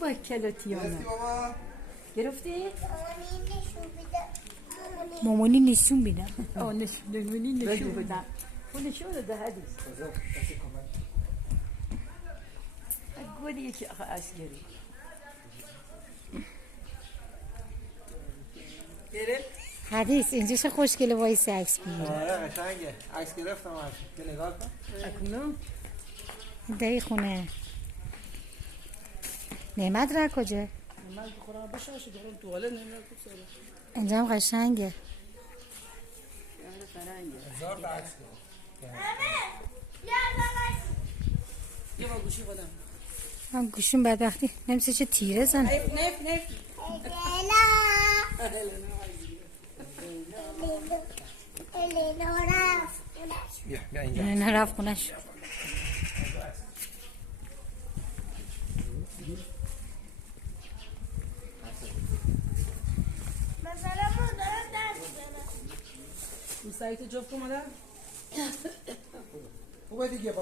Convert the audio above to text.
با کلاتیانا گرفتی؟ مامانی نشون بدم. مامانی نشون بدم. اون نشون بده حدیث. گوری یکی آخه عسکری. حدیث اینجا چه خوشگله وایس عکس بگیری. آره قشنگه. عکس گرفتم ازش. یه نگاه کن. اکنون دایی خونه. نعمت را کجا؟ من بخورم بشه دارم توالت نمیاد تو سر. اینجا هم قشنگه. هزار تا عکس یه با گوشی خودم. من گوشیم بدبختی نمیشه چه تیره زن. نف بیا اینجا. نه رفت خونش. تو سایت جفت اومدن؟ خوبه دیگه